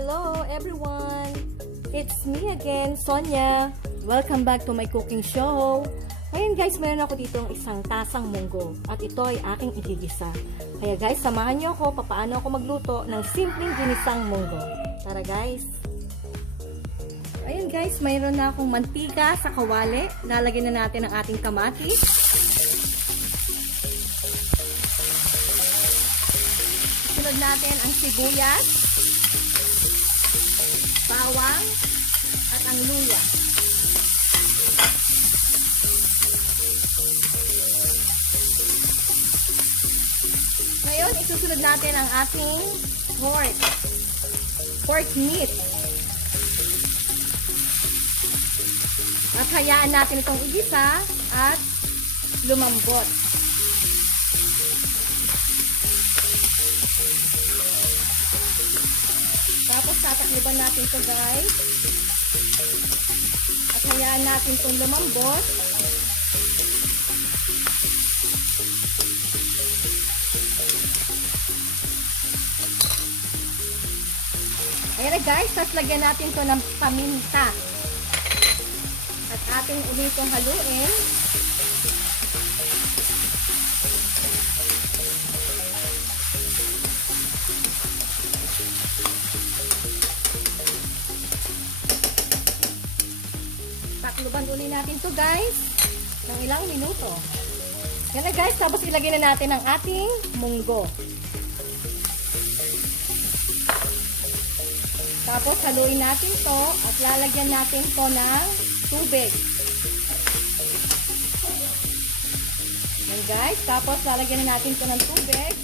Hello everyone! It's me again, Sonia. Welcome back to my cooking show. Ngayon guys, meron ako dito isang tasang munggo at ito ay aking igigisa. Kaya guys, samahan niyo ako papaano ako magluto ng simpleng ginisang munggo. Tara guys! Ayun guys, mayroon na akong mantika sa kawali. Lalagyan na natin ang ating kamatis. Sunod natin ang sibuyas, bawang, at ang luya. Ngayon, isusunod natin ang ating pork. Pork meat. At hayaan natin itong igisa at lumambot. Tapos tatakliban natin to guys. At hayaan natin itong lumambot. Ayan na guys, tapos lagyan natin to ng paminta. At ating ulit itong haluin. Takluban uli natin to guys ng ilang minuto. Yan na guys, tapos ilagay na natin ang ating munggo. Tapos haluin natin to at lalagyan natin to ng tubig. Yan guys, tapos lalagyan na natin to ng tubig.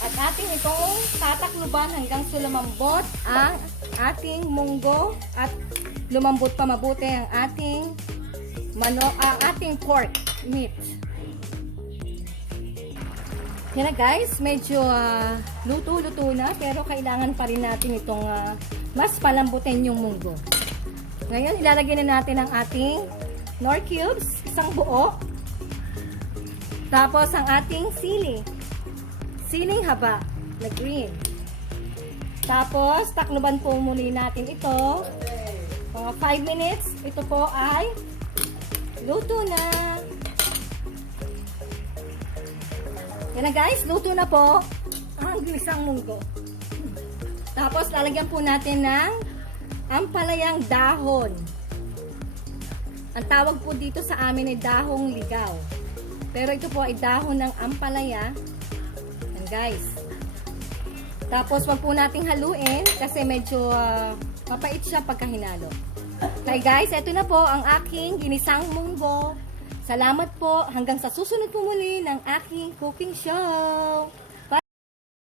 At ating itong tatakluban hanggang sa lumambot ang ating munggo at lumambot pa mabuti ang ating manok, ang ating pork meat. Yan na guys, medyo ah, luto-luto na pero kailangan pa rin natin itong ah, mas palambutin yung munggo. Ngayon, ilalagay na natin ang ating nor cubes, isang buo. Tapos ang ating sili. Siling haba na green. Tapos, takluban po muli natin ito. Mga 5 minutes. Ito po ay luto na. Yan na guys, luto na po ang ginisang munggo. Tapos lalagyan po natin ng ampalayang dahon. Ang tawag po dito sa amin ay dahong ligaw. Pero ito po ay dahon ng ampalaya. Yan guys. Tapos wag po nating haluin kasi medyo ah, mapait siya pagka hinalo. Okay guys, ito na po ang aking ginisang munggo. Salamat po hanggang sa susunod po muli ng aking cooking show.